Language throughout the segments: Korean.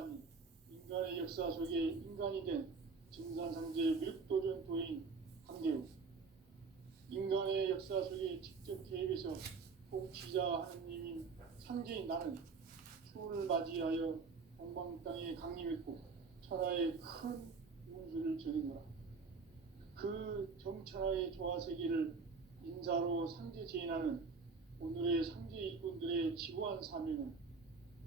보아하니 인간의 역사 속에 인간이 된 증산상제 미륵도전 도인 강대우, 인간의 역사 속에 직접 개입해서 통치자 하느님인 상제인 나는 추운을 맞이하여 동방 땅에 강림했고 천하에 큰 운수를 전이노라. 그 정천하의 조화세계를 인사로 상제 제인하는 오늘의 상제 일꾼들의 지고한 사명은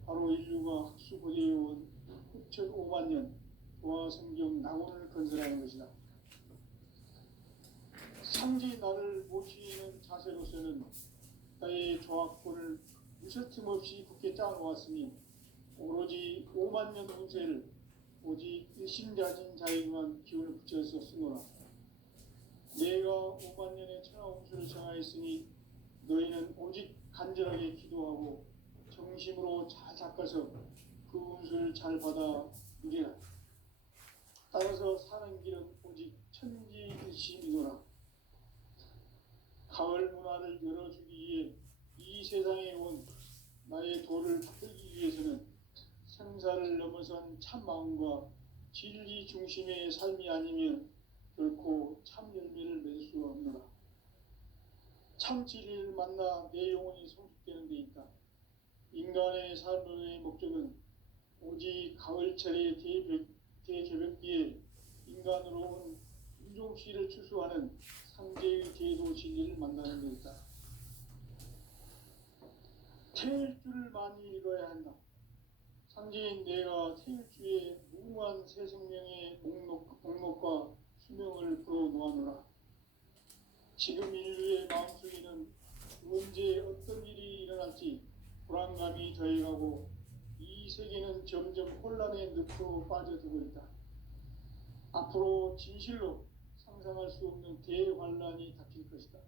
바로 인류가 학수고대해온 6,500만 년 조화성경 낙원을 건설하는 것이다. 상제 나를 모시는 자세로서는 나의 조합권을 무셔틈 없이 굳게 짜놓았으니 오로지 5만 년 운세를 오직 일심자진 자에게만 기운을 붙여서 쓰노라. 내가 5만 년의 천하 운수를 정하였으니 너희는 오직 간절하게 기도하고 정심으로 잘 닦아서 그 운수를 잘 받아 누리라. 따라서 사는 길은 오직 천지일심이노라. 가을 문화를 열어주기 위해 이 세상에 온 나의 도를 받들기 위해서는 생사를 넘어선 참 마음과 진리 중심의 삶이 아니면 결코 참 열매를 맺을 수가 없노라. 참 진리를 만나 내 영혼이 성숙되는 데 있다. 인간의 삶의 목적은 오직 가을철의 대개벽기에 인간으로 온 인종씨를 추수하는 상제의 제도 진리를 만나는 데 있다. 태일주를 많이 읽어야 한다. 상제인 내가 태일주의 무궁한 새 생명의 목록과 수명을 풀어놓아노라. 지금 인류의 마음속에는 언제 어떤 일이 일어날지 불안감이 더해가고 이 세계는 점점 혼란의 늪으로 빠져들고 있다. 앞으로 진실로 상상할 수 없는 대환란이 닥칠 것이다.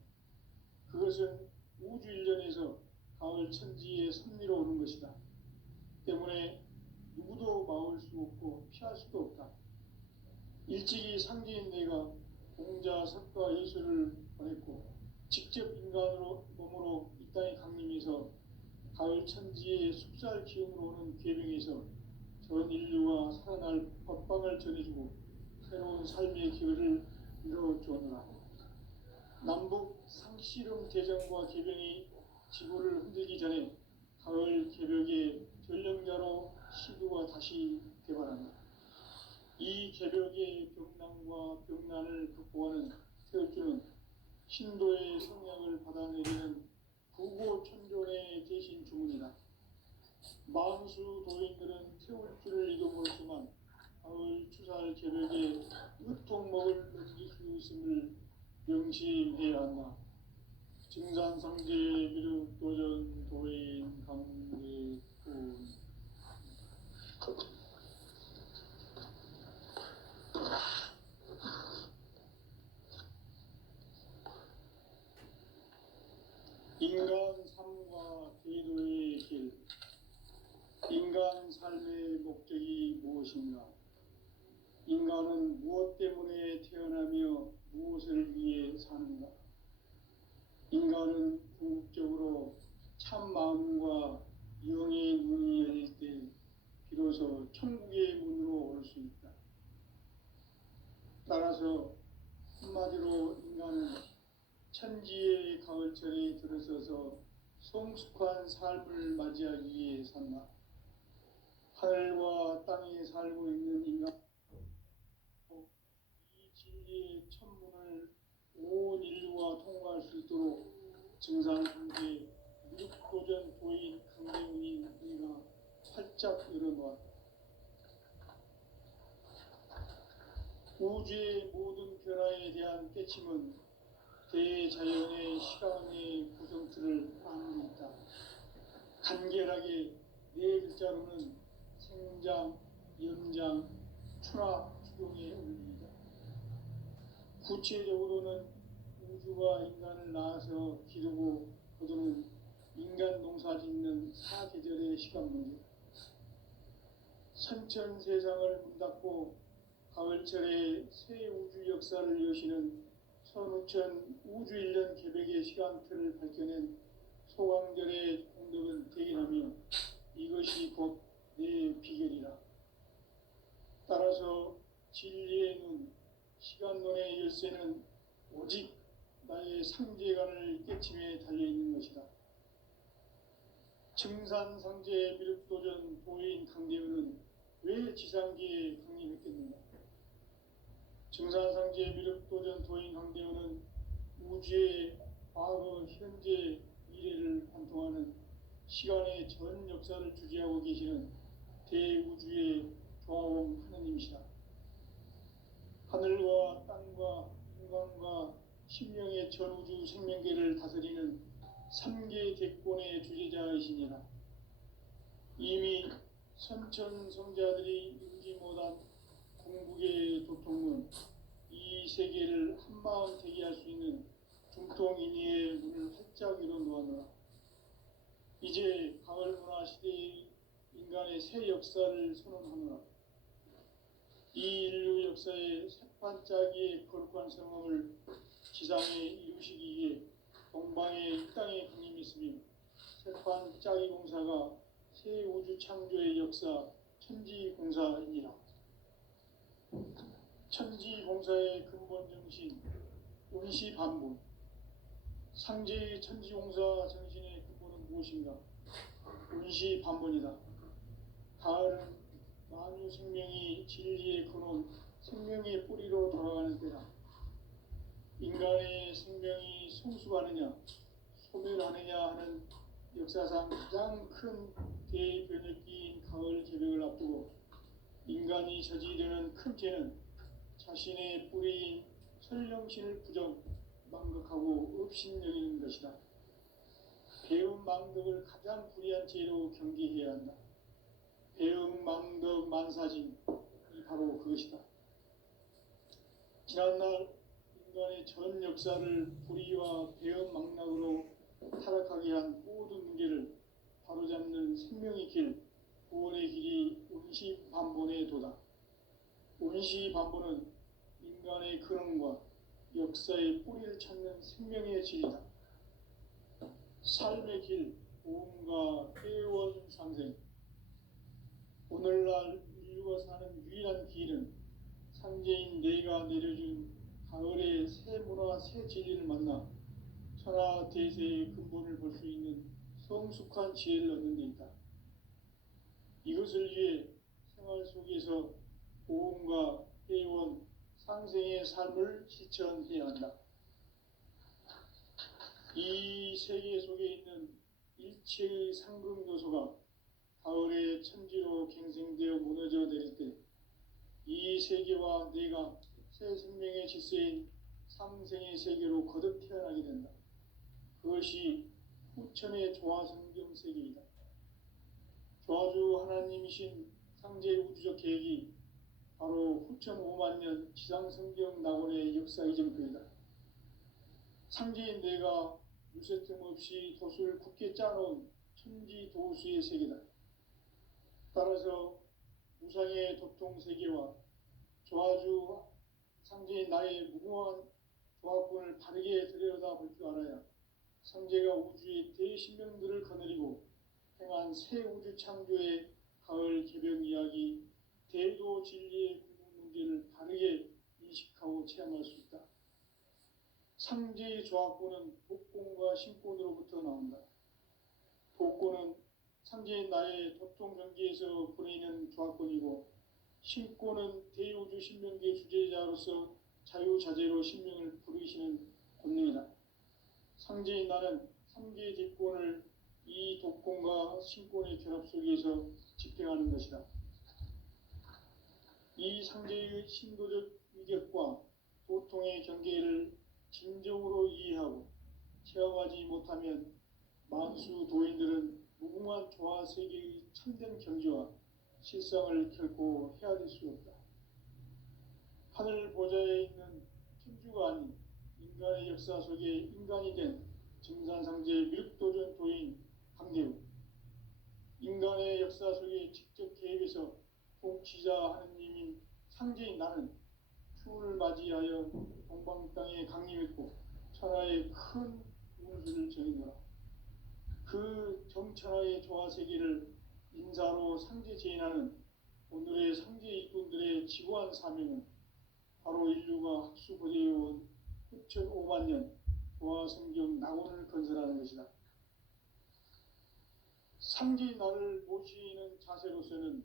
그것은 우주 일련에서 가을 천지의 섭리로 오는 것이다. 때문에 누구도 막을 수 없고 피할 수도 없다. 일찍이 상제인 내가 공자, 석가, 예수를 보냈고 직접 인간으로 몸으로 이 땅에 강림해서 가을 천지의 숲살 기운으로 오는 계명에서 전 인류가 살아날 법방을 전해주고 새로운 삶의 기회를 이뤄주었노라. 남북 상씨름 대전과 개병이 지구를 흔들기 전에 가을 개벽의 전령자로 시두가 다시 개발한다. 이 개벽의 병난과 병난을 극복하는 태울주는 신도의 성약을 받아내리는 구고천존의 대신 주문이다. 만수 도인들은 태울주를 잊어버렸지만 가을 추살 개벽에 으통먹을 넘길 수 있음을 명심해야 한다. 증산상제 미륵도전 도인 강대군. 인간 삶과 제도의 길. 인간 삶의 목적이 무엇인가? 인간은 무엇 때문에 태어나며 무엇을 위해 사는가? 인간은 궁극적으로 참 마음과 영의 눈이 열릴 때 비로소 천국의 문으로 올 수 있다. 따라서 한마디로 인간은 천지의 가을철에 들어서서 성숙한 삶을 맞이하기 위해 산다. 하늘과 땅에 살고 있는 인간, 이 진리의 천문을 온 인류가 통과할 수 있도록 증산상제 미륵도전 도인 강대훈이 우리가 활짝 열어놓았다. 우주의 모든 변화에 대한 깨침은 대자연의 시간의 구성틀을 안고 있다. 간결하게 네 글자로는 생장, 연장, 추락, 추동의 원리이다. 구체적으로는 우주가 인간을 낳아서 기르고 거두는 인간 농사 짓는 사계절의 시간 문제, 선천 세상을 문닫고 가을철에 새 우주 역사를 여시는 선우천 우주일년 개벽의 시간틀을 밝혀낸 소강절의 공덕은 대견하며 이것이 곧 내 비결이라. 따라서 진리의 눈, 시간론의 열쇠는 오직 나의 상제관을 깨침에 달려있는 것이다. 증산상제 미륵도전 도인 강대우는 왜 지상기에 강림했겠는가? 증산상제 미륵도전 도인 강대우는 우주의 과거, 현재, 미래를 관통하는 시간의 전 역사를 주재하고 계시는 대우주의 조화원 하느님이시다. 하늘과 땅과 인간과 신명의 전우주 생명계를 다스리는 3개 대권의 주재자이시니라. 이미 선천성자들이 이루지 못한 궁극의 도통은 이 세계를 한마음 되게 할 수 있는 중통인의의 문을 활짝 열어 놓았노라. 이제 가을문화 시대의 인간의 새 역사를 선언하노라. 이 인류 역사의 새반짝이의 거룩한 성험을 지상에 이루시기 위해 동방의 이 땅에 강림했으며 새반짝이 공사가 새 우주 창조의 역사 천지공사이니라. 천지공사의 근본 정신 운시반본. 상제의 천지공사 정신의 근본은 무엇인가? 운시반본이다. 가을은 만유 생명이 진리의 근원, 생명의 뿌리로 돌아가는 때다. 인간의 생명이 성숙하느냐, 소멸하느냐 하는 역사상 가장 큰 대변혁기인 가을 개벽을 앞두고 인간이 저지르는 큰 죄는 자신의 뿌리인 설령신을 부정, 망각하고 업신여기는 것이다. 배움 망덕을 가장 불의한 죄로 경계해야 한다. 배움 망덕 만사진이 바로 그것이다. 지난날 인간의 전 역사를 불의와 배움 망락으로 타락하게 한 모든 문제를 바로잡는 생명의 길, 구원의 길이 운시반본의 도다. 운시반본은 인간의 근원과 역사의 뿌리를 찾는 생명의 진리다. 삶의 길, 보험과 회원 상생. 오늘날 인류가 사는 유일한 길은 상제인 내가 내려준 가을의 새 문화, 새 진리를 만나 천하 대세의 근본을 볼 수 있는 성숙한 지혜를 얻는 데 있다. 이것을 위해 생활 속에서 보험과 회원, 상생의 삶을 실천해야 한다. 이 세계 속에 있는 일체의 상급 요소가 가을의 천지로 갱생되어 무너져 내릴 때 이 세계와 내가 새 생명의 질서인 상생의 세계로 거듭 태어나게 된다. 그것이 후천의 조화성경 세계이다. 조화주 하나님이신 상제 우주적 계획이 바로 후천 5만 년 지상성경 낙원의 역사 이정표이다. 상제인 내가 유세틈 없이 도수를 굳게 짜놓은 천지도수의 세계다. 따라서 무상의 도통 세계와 조화주 상제인 나의 무궁한 조합권을 바르게 들여다볼 줄 알아야 상제가 우주의 대신명들을 거느리고 행한 새 우주 창조의 가을 개벽 이야기, 대도 진리의 궁극 문제를 바르게 인식하고 체험할 수 있다. 상제의 조합권은 독권과 신권으로부터 나온다. 독권은 상제인 나의 도통 경계에서 보내는 조합권이고, 신권은 대우주 신명계 주제자로서 자유자재로 신명을 부르시는 권능이다. 상제인 나는 3개의 대권을 이 독권과 신권의 결합 속에서 집행하는 것이다. 이 상제의 신도적 위격과 도통의 경계를 진정으로 이해하고 체험하지 못하면 만수 도인들은 무궁한 조화 세계의 참된 경지와 실상을 결코 헤아릴 수 없다. 하늘 보좌에 있는 천주가 아닌 인간의 역사 속에 인간이 된 증산상제 미륵도전 도인 강대우. 인간의 역사 속에 직접 개입해서 통치자 하느님인 상제인 나는 추운을 맞이하여 동방 땅에 강림했고 천하의 큰 운수를 전이노라. 그 정천하의 조화 세계를 인사로 상제 제인하는 오늘의 상제 일꾼들의 지구한 사명은 바로 인류가 학수고대해온 흡천 5만 년 보아 성경 낙원을 건설하는 것이다. 상제의 나를 모시는 자세로서는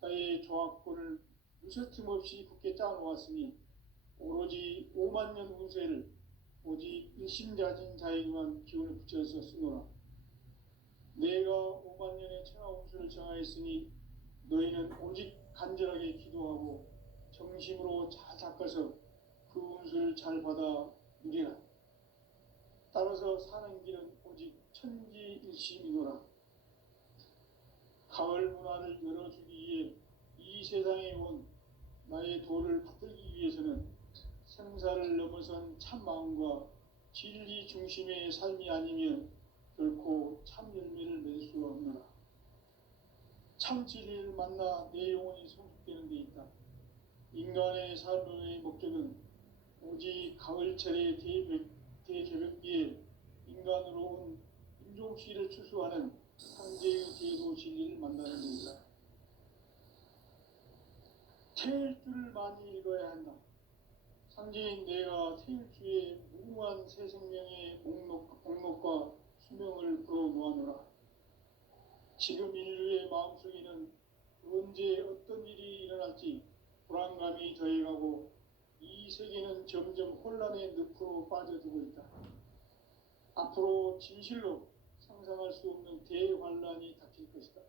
나의 조합권을 무설틈 없이 굳게 짜놓았으니 오로지 5만 년 운세를 오직 일심가진 자에게만 기운을 붙여서 쓰노라. 내가 5만 년의 천하 운수를 정하였으니 너희는 오직 간절하게 기도하고 정심으로 잘 닦아서 그 운수를 잘 받아 누리라. 따라서 사는 길은 오직 천지일심이노라. 가을 문화를 열어주기 위해 이 세상에 온 나의 도를 받들기 위해서는 생사를 넘어선 참 마음과 진리 중심의 삶이 아니면 결코 참 열매를 맺을 수 없노라. 참 진리를 만나 내 영혼이 성숙되는 데 있다. 인간의 삶의 목적은 오직 가을철의 대개벽기에 인간으로 온 인종씨를 추수하는 상제의 대도 진리를 만나는 것이다. 태일주를 많이 읽어야 한다. 상제인 내가 태일주의 무궁한 새 생명의 목록과 수명을 풀어놓아노라. 지금 인류의 마음속에는 언제 어떤 일이 일어날지 불안감이 더해가고 이 세계는 점점 혼란의 늪으로 빠져들고 있다. 앞으로 진실로 상상할 수 없는 대환란이 닥칠 것이다.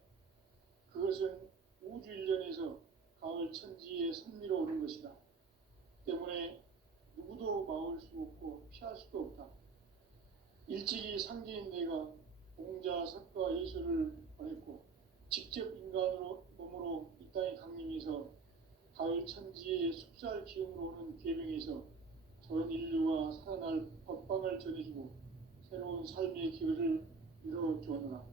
그것은 우주 일련에서 가을 천지의 선미로 오는 것이다. 때문에 누구도 막을 수 없고 피할 수도 없다. 일찍이 상제인 내가 공자, 석가, 예수를 보냈고 직접 인간으로 몸으로 이 땅에 강림해서 가을 천지의 숲살 기운으로 오는 계명에서 전 인류가 살아날 법방을 전해주고 새로운 삶의 기회를 이뤄주었노라.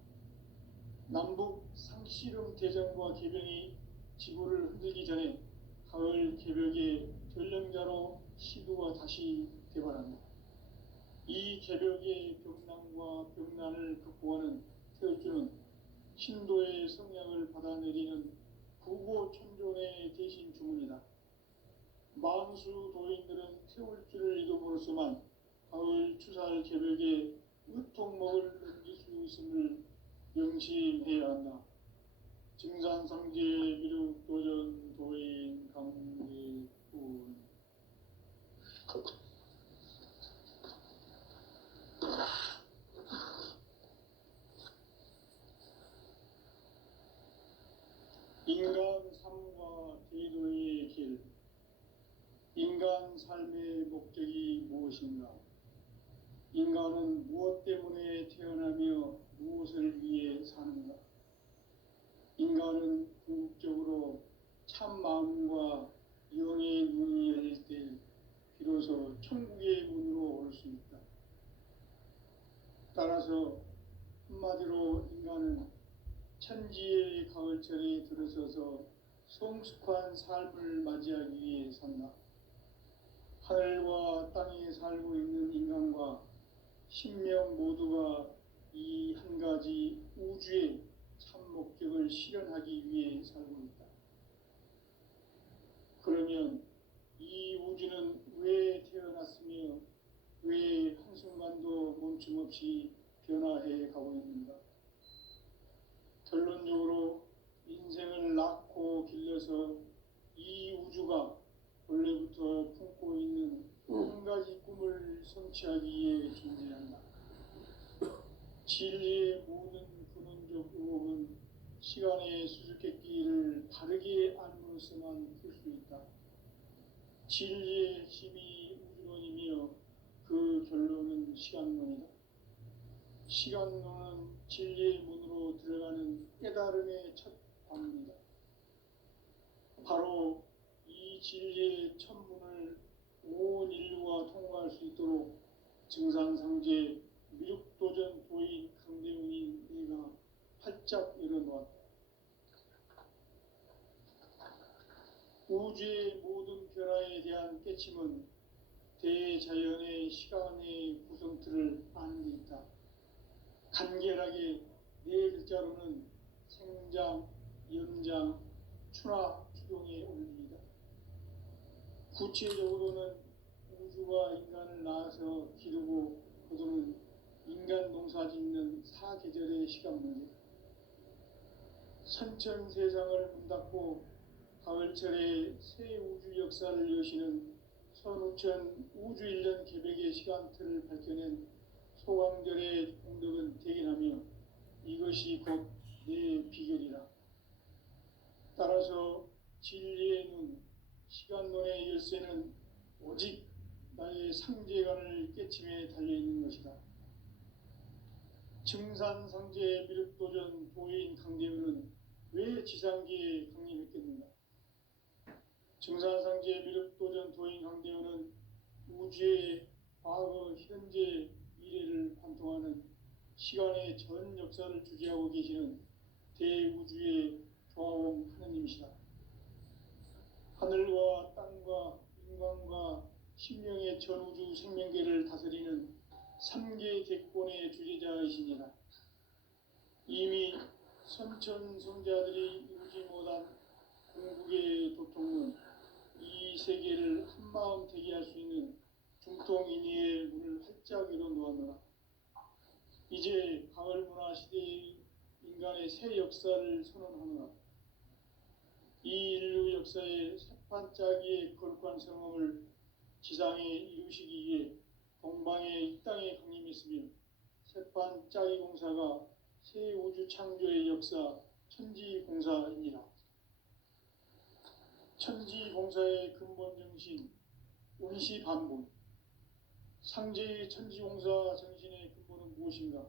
남북 상씨름 대전과 계병이 지구를 흔들기 전에 가을 개벽의 전령자로 시도가 다시 개발한다. 이 개벽의 병난과 병난을 극복하는 태울주는 신도의 성향을 받아내리는 구고천존의 대신 주문이다. 만수 도인들은 태울주를 이름으로서만 가을 추살 개벽에 의통목을 넘길 수 있음을 명심해야 한다. 증산상제 미륵 도전 도인 강대군. 인간 삶과 제도의 길. 인간 삶의 목적이 무엇인가? 인간은 무엇 때문에 태어나며 무엇을 위해 사는가? 인간은 궁극적으로 참 마음과 영의 눈이 열릴 때 비로소 천국의 문으로 올 수 있다. 따라서 한마디로 인간은 천지의 가을철에 들어서서 성숙한 삶을 맞이하기 위해 산다. 하늘과 땅에 살고 있는 인간과 신명 모두가 이 한 가지 우주의 참 목적을 실현하기 위해 살고 있다. 그러면 이 우주는 왜 태어났으며 왜 한순간도 멈춤없이 변화해 가고 있는가? 결론적으로 인생을 낳고 길러서 이 우주가 원래부터 품고 있는 한 가지 꿈을 성취하기 위해 존재한다. 진리의 모든 근원적 의혹은 시간의 수수께끼를 바르게 알므로서만 풀 수 있다. 진리의 핵심이 우주론이며 그 결론은 시간론이다. 시간론은 진리의 문으로 들어가는 깨달음의 첫 방문이다. 바로 이 진리의 첫 문을 온 인류가 통과할 수 있도록 증산상제 미륵도전 도인 강대훈인 내가 활짝 열어놓았다. 우주의 모든 변화에 대한 깨침은 대자연의 시간의 구성틀을 아는 데 있다. 간결하게 네 글자로는 생장, 연장, 추나 추동에 올립니다. 구체적으로는 우주가 인간을 낳아서 기르고 거두는 인간 농사 짓는 사계절의 시간 문제, 선천 세상을 문 닫고 가을철에 새 우주 역사를 여시는 선우천 우주 1년 개백의 시간틀을 밝혀낸 소강절의 공덕은 대견하며 이것이 곧 내 비결이라. 따라서 진리의 눈, 시간론의 열쇠는 오직 나의 상제관을 깨침에 달려있는 것이다. 증산상제 미륵도전 도인 강대우는 왜 지상기에 강림했겠는가? 증산상제 미륵도전 도인 강대우는 우주의 과거, 현재, 미래를 관통하는 시간의 전 역사를 주재하고 계시는 대우주의 조화원 하느님이시다. 하늘과 땅과 인간과 신명의 전우주 생명계를 다스리는 3계 대권의 주재자이시니라. 이미 선천성자들이 이루지 못한 궁극의 도통은 이 세계를 한마음 되게 할 수 있는 중통인의의 문을 활짝 열어 놓았노라. 이제 가을 문화 시대의 인간의 새 역사를 선언하노라. 이 인류 역사의 새반짝이의 거룩한 성험을 지상에 이루시기 위해 동방에 이 땅에 강림했으며 새반짝이 공사가 새 우주 창조의 역사 천지공사이니라. 천지공사의 근본 정신 운시반본. 상제의 천지공사 정신의 근본은 무엇인가?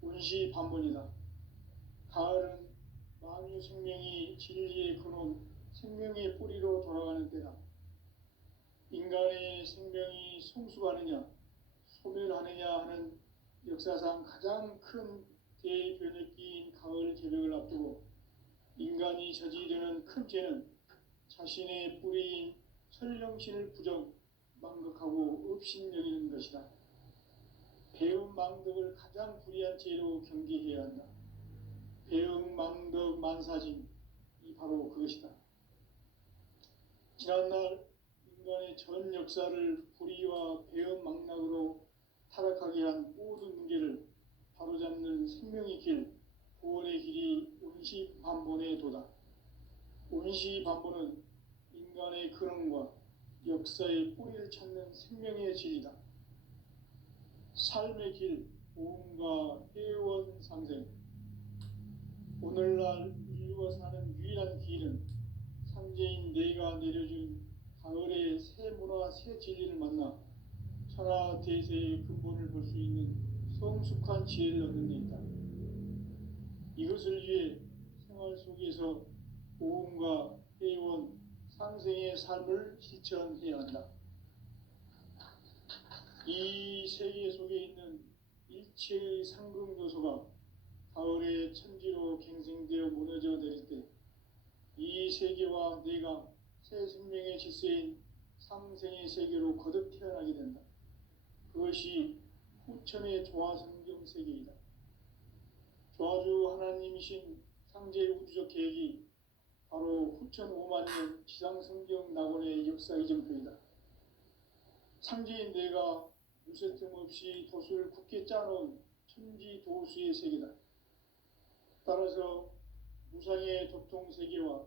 운시반본이다. 가을은 만유 생명이 진리의 근원, 생명의 뿌리로 돌아가는 때다. 인간의 생명이 성숙하느냐, 소멸하느냐 하는 역사상 가장 큰 대변혁기인 가을 개벽을 앞두고 인간이 저지르는 큰 죄는 자신의 뿌리인 설령신을 부정, 망극하고 업신여기는 것이다. 배움 망덕을 가장 불의한 죄로 경계해야 한다. 배움 망덕 만사짐이 바로 그것이다. 지난날 인간의 전 역사를 불의와 배움 망락으로 타락하게 한 모든 문제를 바로잡는 생명의 길, 구원의 길이 운시반본의 도다. 운시반본은 인간의 근원과 역사의 뿌리를 찾는 생명의 진리다. 삶의 길, 오음과 회원 상생. 오늘날 인류가 사는 유일한 길은 상제인 내가 내려준 가을의 새 문화, 새 진리를 만나 천하 대세의 근본을 볼 수 있는 성숙한 지혜를 얻는 데 있다. 이것을 위해 생활 속에서 오음과 회원, 상생의 삶을 실천해야 한다. 이 세계 속에 있는 일체의 상금 요소가 가을의 천지로 갱생되어 무너져 내릴 때 이 세계와 내가 새 생명의 질서인 상생의 세계로 거듭 태어나게 된다. 그것이 후천의 조화성경 세계이다. 조화주 하나님이신 상제의 우주적 계획이 바로 후천 5만년 지상성경 낙원의 역사 이정표이다. 상제인 내가 무쇠틈 없이 도수를 굳게 짜놓은 천지 도수의 세계다. 따라서 무상의 도통 세계와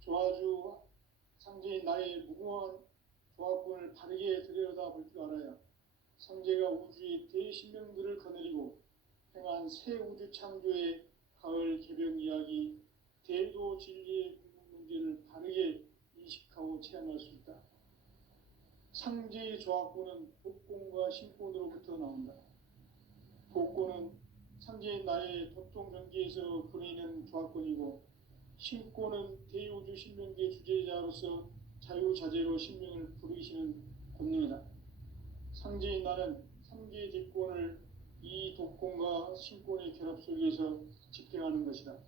조화주 상제인 나의 무궁한 조합권을 바르게 들여다볼 줄 알아야 상제가 우주의 대신명들을 거느리고 행한 새 우주 창조의 가을 개벽 이야기, 대도 진리의 궁극 문제를 바르게 인식하고 체험할 수 있다. 상제의 조합권은 복권과 신권으로부터 나온다. 복권은 상제인 나의 도통 경계에서 부리는 조합권이고, 신권은 대우주 신명계 주제자로서 자유자재로 신명을 부르시는 권능이다. 상제인 나는 3개 대권을 이 독권과 신권의 결합 속에서 집행하는 것이다.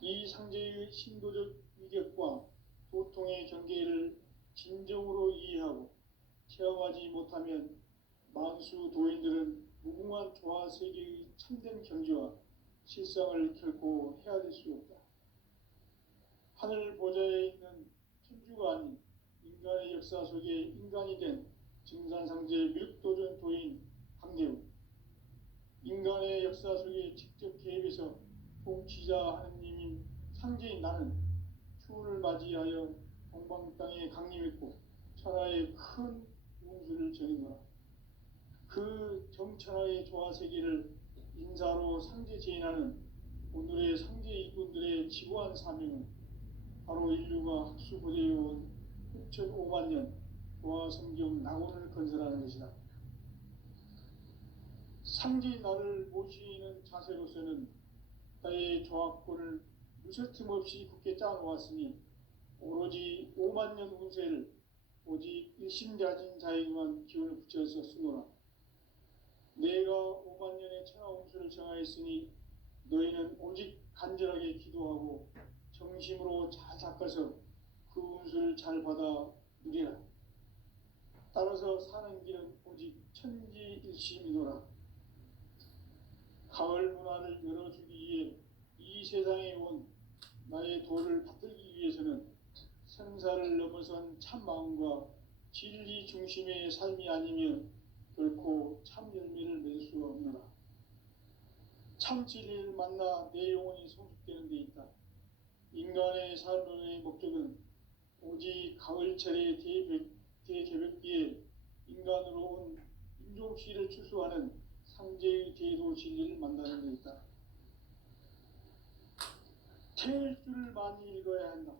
이 상제의 신도적 위격과 도통의 경계를 진정으로 이해하고 체험하지 못하면 만수 도인들은 무궁한 조화 세계의 참된 경지와 실상을 결코 헤아릴 수 없다. 하늘 보좌에 있는 천주가 아닌 인간의 역사 속에 인간이 된 증산상제 밀도전 도인 강대우, 인간의 역사 속에 직접 개입해서 통치자 하느님인 상제인 나는 추운을 맞이하여 동방 땅에 강림했고 천하의 큰 운수를 정했노라. 그 정천하의 조화세계를 인사로 상제 제인하는 오늘의 상제 이군들의 지고한 사명은 바로 인류가 학수고대해온 6,500만 년 조화성경 낙원을 건설하는 것이다. 상제인 나를 모시는 자세로서는 나의 조합권을 무설틈 없이 굳게 짜놓았으니 오로지 5만 년 운세를 오직 일심가진 자에게만 기운을 붙여서 쓰노라. 내가 5만 년의 천하 운수를 정하였으니 너희는 오직 간절하게 기도하고 정심으로 잘 닦아서 그 운수를 잘 받아 누리라. 따라서 사는 길은 오직 천지일심이노라. 가을 문화를 열어주기 위해 이 세상에 온 나의 도를 받들기 위해서는 생사를 넘어선 참 마음과 진리 중심의 삶이 아니면 결코 참 열매를 맺을 수가 없노라. 참 진리를 만나 내 영혼이 성숙되는 데 있다. 인간의 삶의 목적은 오직 가을철의 대개벽기에 인간으로 온 인종시를 추수하는 상제의 대도 진리를 만나는 데 있다. 태일주를 많이 읽어야 한다.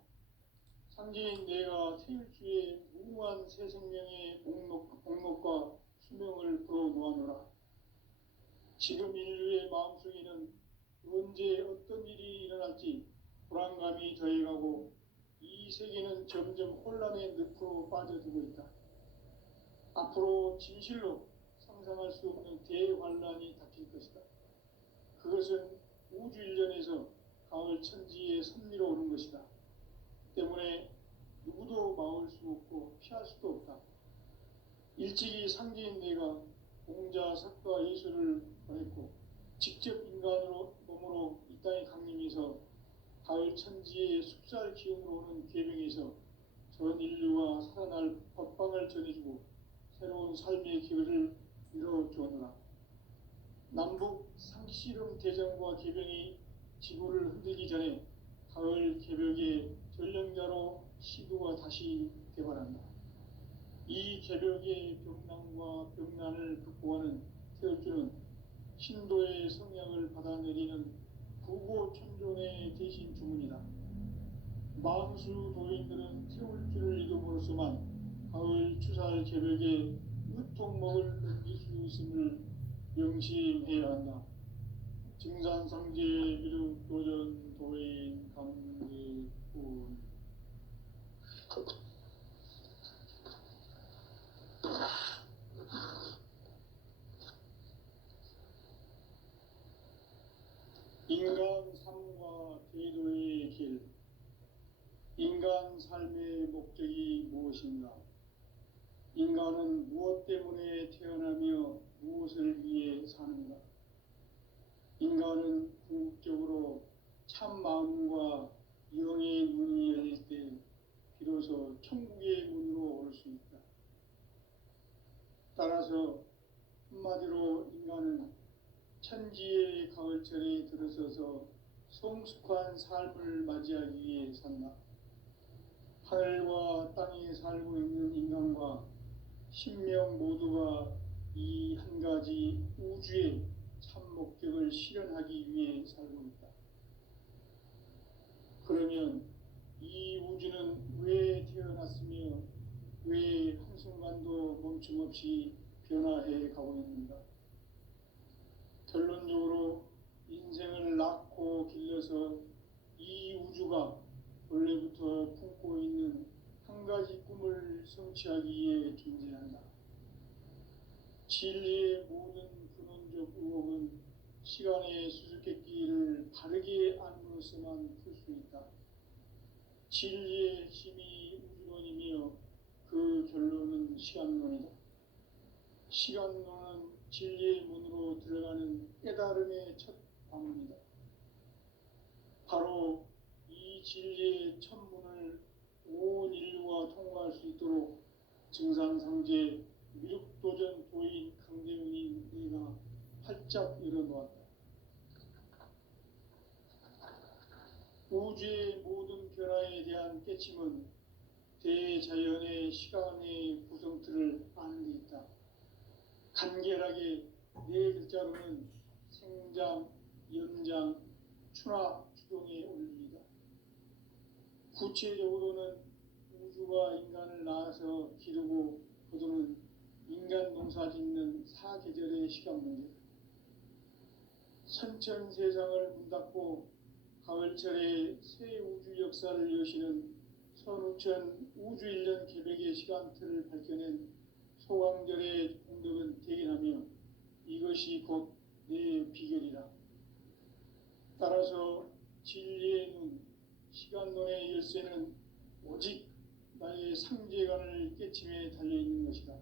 상제인 내가 태일주의 무궁한 새 생명의 목록과 수명을 풀어놓아노라. 지금 인류의 마음속에는 언제 어떤 일이 일어날지 불안감이 더해가고 이 세계는 점점 혼란의 늪으로 빠져들고 있다. 앞으로 진실로 상상할 수 없는 대환란이 닥칠 것이다. 그것은 우주 일전에서 가을 천지의 섭리로 오는 것이다. 때문에 누구도 막을 수 없고 피할 수도 없다. 일찍이 상제인 내가 공자, 석가, 예수를 보냈고 직접 인간으로 몸으로 이 땅에 강림해서 가을 천지의 숲살 기운으로 오는 계명에서 전 인류가 살아날 법방을 전해주고 새로운 삶의 기회를 이뤄주었노라. 남북 상씨름 대전과 개병이 지구를 흔들기 전에 가을 개벽의 전령자로 시도가 다시 개발한다. 이 개벽의 병난과 병난을 극복하는 태울주는 신도의 성약을 받아내리는 부고천존의 대신 주문이다. 망수 도인들은 태울주를 읽음으로써만 가을 추살 개벽의 으통목을 넘길 수 있음을 명심해야 한다. 증산상제 미륵도전 도인 강대군. 인간 삶과 대도의 길. 인간 삶의 목적이 무엇인가? 인간은 무엇 때문에 태어나며 무엇을 위해 사는가? 인간은 궁극적으로 참 마음과 영의 문이 열릴 때 비로소 천국의 문으로 올 수 있다. 따라서 한마디로 인간은 천지의 가을철에 들어서서 성숙한 삶을 맞이하기 위해 산다. 하늘과 땅에 살고 있는 인간과 신명 모두가 이 한 가지 우주의 참 목적을 실현하기 위해 살고 있다. 그러면 이 우주는 왜 태어났으며 왜 한순간도 멈춤없이 변화해 가고 있는가? 결론적으로 인생을 낳고 길러서 이 우주가 원래부터 품고 있는 한 가지 꿈을 성취하기 위해 존재한다. 진리의 모든 근원적 의혹은 시간의 수수께끼를 바르게 안으로서만 풀 수 있다. 진리의 핵심이 우주론이며 그 결론은 시간론이다. 시간론은 진리의 문으로 들어가는 깨달음의 첫 방문이다. 바로 이 이 진리의 천문을 온 인류가 통과할 수 있도록 증산상제 미륵도전 도인 강대훈이 내가 활짝 열어놓았다. 우주의 모든 변화에 대한 깨침은 대자연의 시간의 구성틀을 아는 데 있다. 간결하게 네 글자로는 생장, 연장, 추나 추동의 원리이다. 구체적으로는 우주가 인간을 낳아서 기르고 거두는 인간 농사 짓는 사계절의 시간 문제. 선천 세상을 문 닫고 가을철에 새 우주 역사를 여시는 선우천 우주일년 개백의 시간틀을 밝혀낸 소강절의 공덕은 대견하며 이것이 곧 내 비결이라. 따라서 진리의 눈, 시간론의 열쇠는 오직 나의 상제관을 깨침에 달려있는 것이다.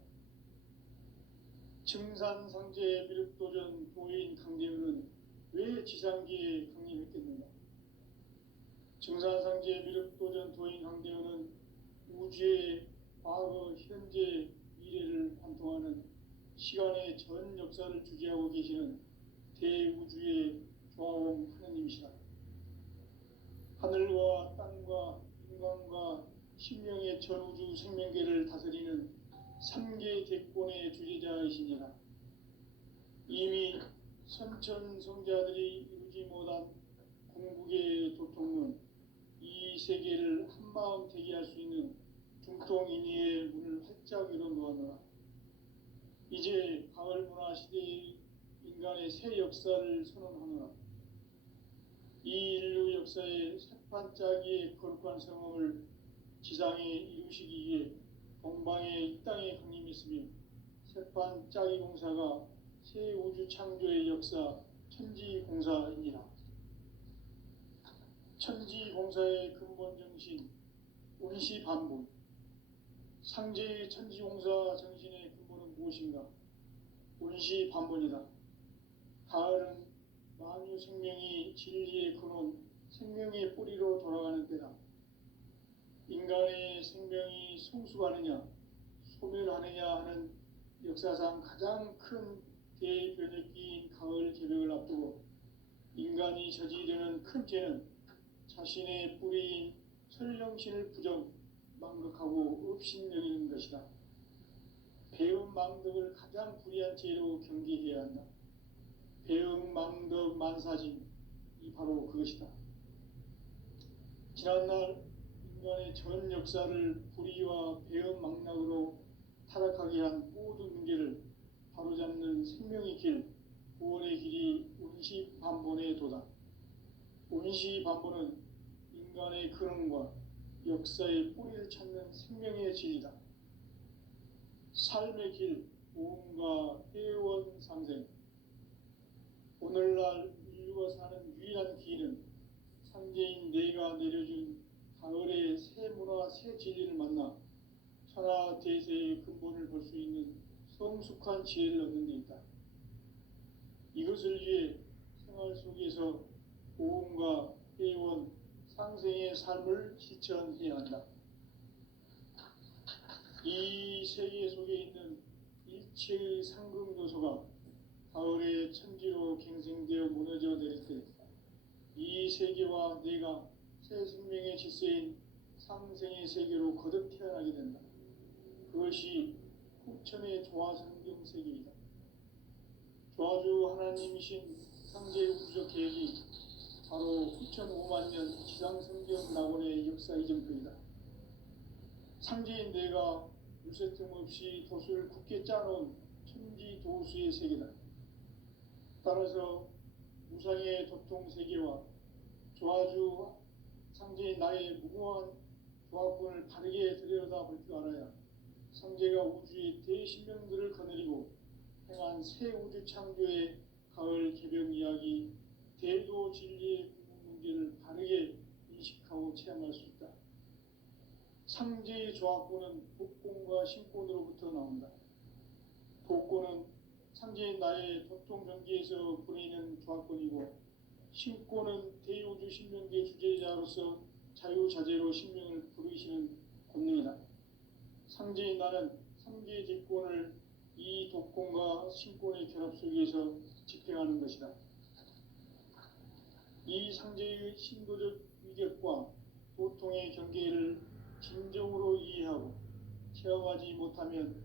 증산상제 미륵도전 도인 강대훈은 왜 지상기에 강림했겠는가? 증산상제 미륵도전 도인 강대훈은 우주의 과거, 현재, 미래를 관통하는 시간의 전 역사를 주재하고 계시는 대우주의 조화원 하느님이시다. 하늘과 땅과 인간과 신명의 전우주 생명계를 다스리는 3개 대권의 주재자이시니라. 이미 선천성자들이 이루지 못한 궁극의 도통론, 이 세계를 한마음 대기할 수 있는 중통인의의 문을 활짝 열어놓았노라. 이제 가을 문화 시대의 인간의 새 역사를 선언하노라. 이 인류 역사의 새판짜기의 거룩한 성험을 지상에 이루시기 위해 동방에 이 땅에 강림했으며 새판짜기 공사가 새 우주 창조의 역사 천지공사이니라. 천지공사의 근본 정신 운시반본. 상제의 천지공사 정신의 근본은 무엇인가? 운시반본이다. 가을은 만유 생명이 진리의 근원, 생명의 뿌리로 돌아가는 때다. 인간의 생명이 성숙하느냐, 소멸하느냐 하는 역사상 가장 큰 대변혁기인 가을 개벽을 앞두고 인간이 저지르는 큰 죄는 자신의 뿌리인 설령신을 부정, 망극하고 업신여기는 것이다. 배음 망덕을 가장 불의한 죄로 경계해야 한다. 배음 망덕 만사진, 이 바로 그것이다. 지난날 인간의 전 역사를 불의와 배음 망락으로 타락하게 한 모든 문제를 바로잡는 생명의 길, 구원의 길이 운시반본의 도다. 운시반본은 인간의 근원과 역사의 뿌리를 찾는 생명의 진리다. 삶의 길, 오음과 회원 상생. 오늘날 인류가 사는 유일한 길은 상제인 내가 내려준 가을의 새 문화, 새 진리를 만나 천하 대세의 근본을 볼 수 있는 성숙한 지혜를 얻는 데 있다. 이것을 위해 생활 속에서 오음과 회원, 상생의 삶을 실천해야 한다. 이 세계 속에 있는 일체의 상급 요소가 가을의 천지로 갱생되어 무너져 내릴 때 이 세계와 내가 새 생명의 질서인 상생의 세계로 거듭 태어나게 된다. 그것이 후천의 조화성경 세계이다. 조화주 하나님이신 상제 우주적 계획이 바로 후천 5만 년 지상성경 낙원의 역사 이정표이다. 상제인 내가 물새틈 없이 도수를 굳게 짜놓은 천지 도수의 세계다. 따라서 무상의 도통 세계와 조화주 상제인 나의 무궁한 조합군을 바르게 들여다볼 줄 알아야 상제가 우주의 대신명들을 거느리고 행한 새 우주 창조의 가을 개벽 이야기, 대도 진리의 문제를 바르게 인식하고 체험할 수 있다. 상제의 조합군은 복권과 신권으로부터 나온다. 복권은 상제인 나의 도통 경계에서 보내는 조합권이고, 신권은 대우주 신명계 주제자로서 자유자재로 sinh命을 부르시는 권능이다. 상제인 나는 상제의 직권을 이 독권과 신권의 결합 속에서 집행하는 것이다. 이 상제의 신도적 위격과 도통의 경계를 진정으로 이해하고 체험하지 못하면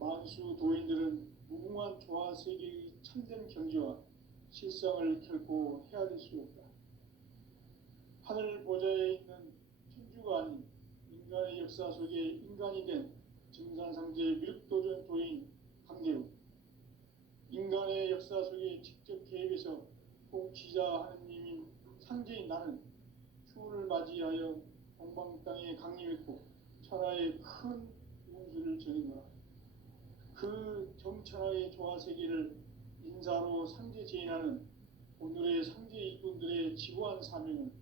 만수 도인들은 무궁한 조화 세계의 참된 경지와 실상을 결코 헤아릴 수 없다. 하늘 보좌에 있는 천주가 아닌 인간의 역사 속에 인간이 된 증산상제 미륵도전 도인 강대우, 인간의 역사 속에 직접 개입해서 통치자 하느님인 상제인 나는 추운을 맞이하여 동방 땅에 강림했고 천하의 큰 운수를 전이노라. 그 정천하의 조화세계를 인사로 상제 제인하는 오늘의 상제 이꾼들의 지고한 사명은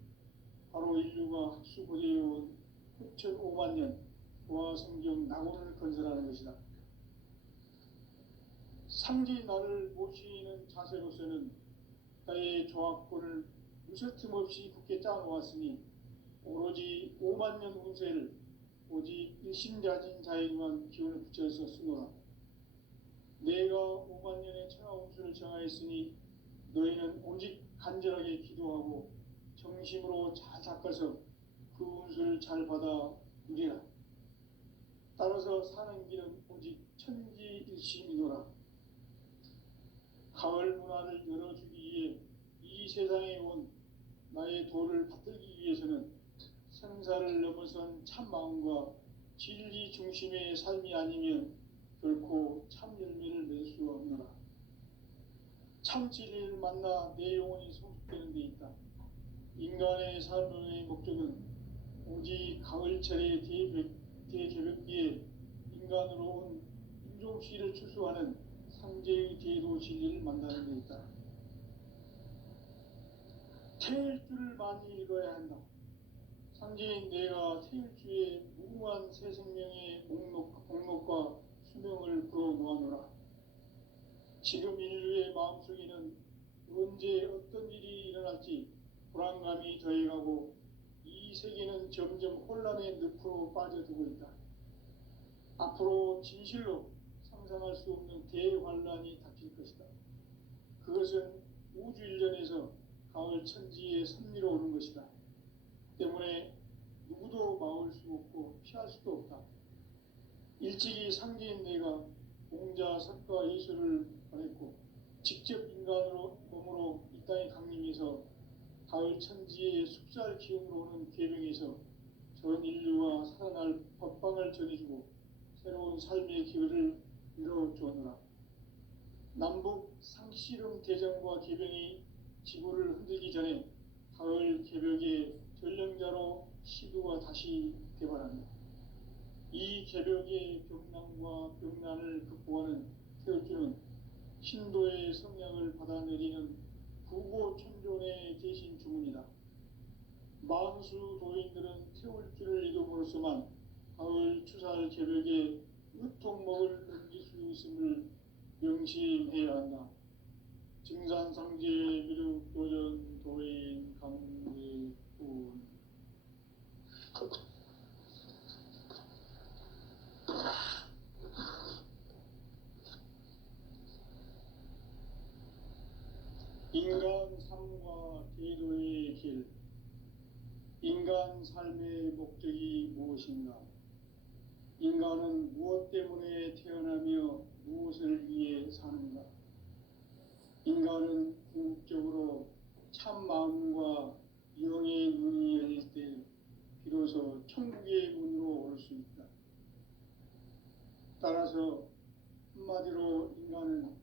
바로 인류가 학수고대해온 6,500만 년 조화성경 낙원을 건설하는 것이다. 상제인 나를 모시는 자세로서는 나의 조합권을 무설틈 없이 굳게 짜놓았으니 오로지 5만 년 운세를 오직 일심자진 자에게만 기운을 붙여서 쓰노라. 내가 5만 년의 천하 운수를 정하였으니 너희는 오직 간절하게 기도하고 정심으로 잘 닦아서 그 운수를 잘 받아 누리라. 따라서 사는 길은 오직 천지일심이노라. 가을 문화를 열어주기 위해 이 세상에 온 나의 도를 받들기 위해서는 생사를 넘어선 참 마음과 진리 중심의 삶이 아니면 결코 참 열매를 맺을 수 없노라. 참 진리를 만나 내 영혼이 성숙되는 데 있다. 인간의 삶의 목적은 오직 가을철의 대개벽기에 인간으로 온 인종시를 추수하는 상제의 제도 진리를 만나는 데 있다. 태일주를 많이 읽어야 한다. 상제인 내가 태일주의 무궁한 새 생명의 목록과 수명을 불어놓아노라. 지금 인류의 마음속에는 언제 어떤 일이 일어날지 불안감이 더해가고 이 세계는 점점 혼란의 늪으로 빠져들고 있다. 앞으로 진실로 상상할 수 없는 대환란이 닥칠 것이다. 그것은 우주 일련에서 가을 천지의 섭리로 오는 것이다. 때문에 누구도 막을 수 없고 피할 수도 없다. 일찍이 상제인 내가 공자, 석가, 예수를 보냈고 직접 인간으로 몸으로 이 땅에 강림해서 가을 천지의 숲살 기운으로 오는 계명에서 전 인류가 살아날 법방을 전해주고 새로운 삶의 기회를 이뤄주었노라. 남북 상씨름 대전과 계병이 지구를 흔들기 전에 가을 개벽의 전령자로 시도가 다시 개발한다. 이 개벽의 병난과 병난을 극복하는 태울주는 신도의 성량을 받아내리는 부고천존의 대신 주문이다. 만수 도인들은 태울주를 이름으로서만 가을 추살 개벽에 으통목을 넘길 수 있음을 명심해야 한다. 증산상제 미륵도전 도인 강대훈. 인간 삶과 제도의 길. 인간 삶의 목적이 무엇인가? 인간은 무엇 때문에 태어나며 무엇을 위해 사는가? 인간은 궁극적으로 참 마음과 영의 눈이 열릴 때 비로소 천국의 문으로 올 수 있다. 따라서 한마디로 인간은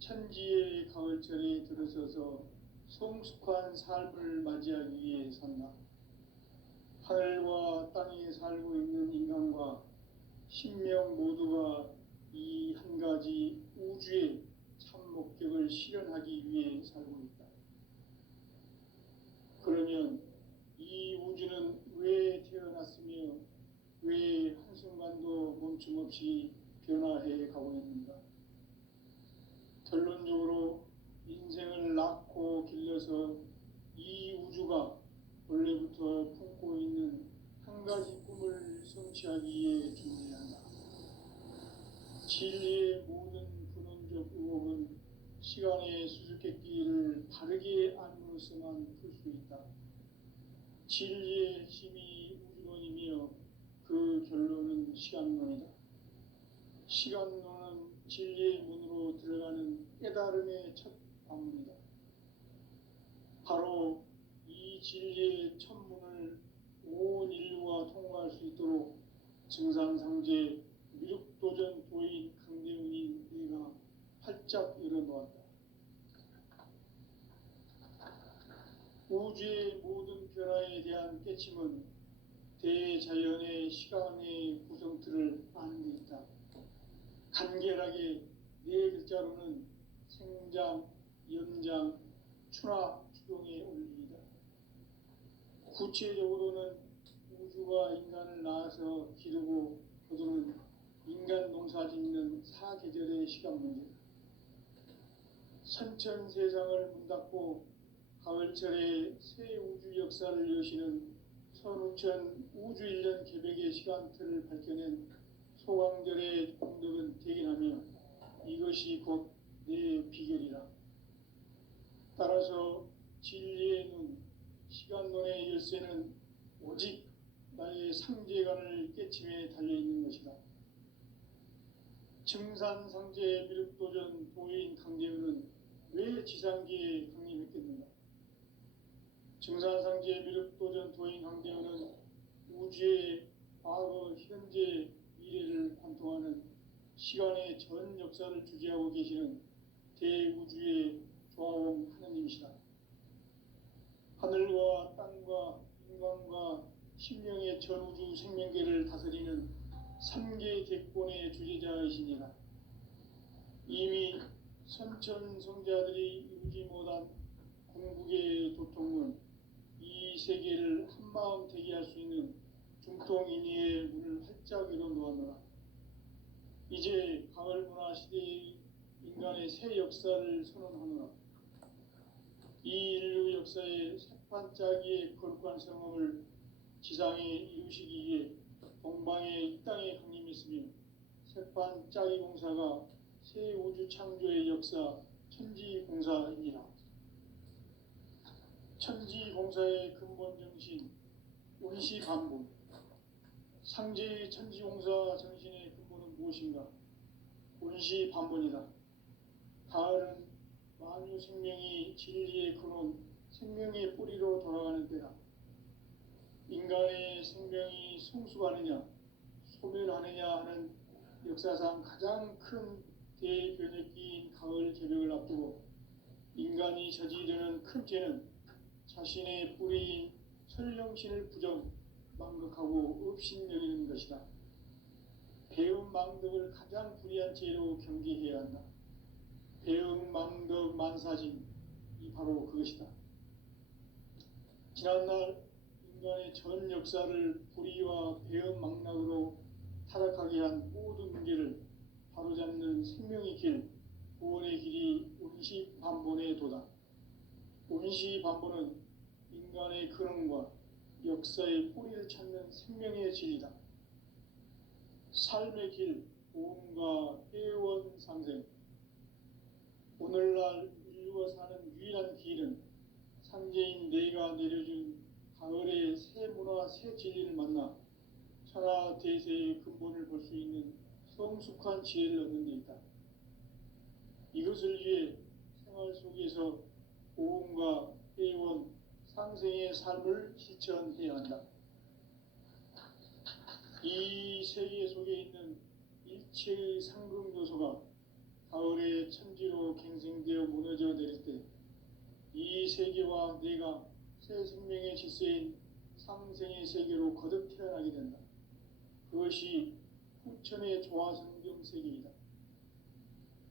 천지의 가을철에 들어서서 성숙한 삶을 맞이하기 위해 산다. 하늘과 땅에 살고 있는 인간과 신명 모두가 이 한 가지 우주의 참 목적을 실현하기 위해 살고 있다. 그러면 이 우주는 왜 태어났으며 왜 한순간도 멈춤없이 변화해 가고 있는가? 결론적으로 인생을 낳고 길러서 이 우주가 원래부터 품고 있는 성취하기 위해 준비해야 한다. 진리의 모든 근원적 의혹은 시간의 수수께끼를 바르게 알므로서만 풀 수 있다. 진리의 핵심이 우주론이며 그 결론은 시간론이다. 시간론은 진리의 문으로 들어가는 깨달음의 첫 관문이다. 바로 이 진리의 첫 문을 온 인류가 통과할 수 있도록 증산상제 미륵도전 도인 강대훈인 내가 활짝 열어놓았다. 우주의 모든 변화에 대한 깨침은 대자연의 시간의 구성틀을 아는 데 있다. 간결하게 네 글자로는 생장, 연장, 추나 추동의 원리이다. 구체적으로는 우주가 인간을 낳아서 기르고 거두는 인간 농사 짓는 사계절의 시간 문제다. 선천 세상을 문 닫고 가을철에 새 우주 역사를 여시는 선우천 우주 1년 개백의 시간틀을 밝혀낸 소강절의 공덕은 대견하며 이것이 곧 내 비결이라. 따라서 진리의 눈, 시간론의 열쇠는 오직 나의 상제관을 깨침에 달려있는 것이다. 증산상제 미륵도전 도인 강대훈은 왜 지상기에 강림했겠는가? 증산상제 미륵도전 도인 강대훈은 우주의 과거, 현재, 미래를 관통하는 시간의 전 역사를 주재하고 계시는 대우주의 조화원 하느님이시다. 하늘과 땅과 인간과 신명의 전우주 생명계를 다스리는 3개 객본의 주제자이시니라. 이미 선천성자들이 이루지 못한 공국의 도통은 이 세계를 한마음 되게 할 수 있는 중통인의의 문을 활짝 열어놓았노라. 이제 가을 문화 시대의 인간의 새 역사를 선언하노라. 이 인류 역사의 새판짜기의 거룩한 성업을 지상에 이루시기 위해 동방의 이 땅에 강림했으며 새판짜기 공사가 새 우주 창조의 역사 천지공사이니라. 천지공사의 근본 정신 원시반복. 상제의 천지공사 정신의 근본은 무엇인가? 원시반복이다. 가을은 만유 생명이 진리의 근원, 생명의 뿌리로 돌아가는 때다. 인간의 생명이 성숙하느냐, 소멸하느냐 하는 역사상 가장 큰 대변혁기인 가을 개벽을 앞두고 인간이 저지르는 큰 죄는 자신의 뿌리인 설령신을 부정, 망극하고 업신여기는 것이다. 배움 망덕을 가장 불의한 죄로 경계해야 한다. 배움 망덕 만사진, 이 바로 그것이다. 지난날 인간의 전 역사를 불의와 배움 망락으로 타락하게 한 모든 문제를 바로잡는 생명의 길, 구원의 길이 원시반본의 도다. 원시반본은 인간의 근원과 역사의 뿌리를 찾는 생명의 진리다. 삶의 길, 보험과 회원 상생. 오늘날 인류가 사는 유일한 길은 상제인 내가 내려준 가을의 새 문화, 새 진리를 만나 천하 대세의 근본을 볼 수 있는 성숙한 지혜를 얻는 데 있다. 이것을 위해 생활 속에서 보험과 회원, 상생의 삶을 실천해야 한다. 이 세계 속에 있는 일체의 상금 요소가 가을의 천지로 갱생되어 무너져 내릴 때 이 세계와 내가 새 생명의 질서인 상생의 세계로 거듭 태어나게 된다. 그것이 후천의 조화성경 세계이다.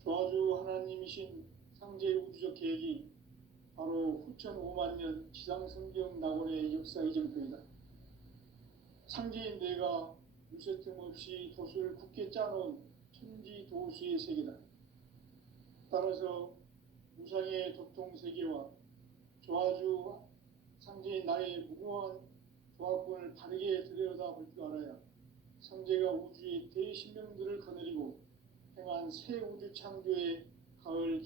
조화주 하나님이신 상제 우주적 계획이 바로 후천 5만 년 지상성경 낙원의 역사 이정표이다. 상제인 내가 유세 틈 없이 도수를 굳게 짜놓은 천지 도수의 세계다. 따라서 무상의 도통 세계와 조화주 상제인 나의 무궁한 조화권을 바르게 들여다볼 줄 알아야 성제가 우주의 대신명들을 거느리고 행한 새 우주 창조의 가을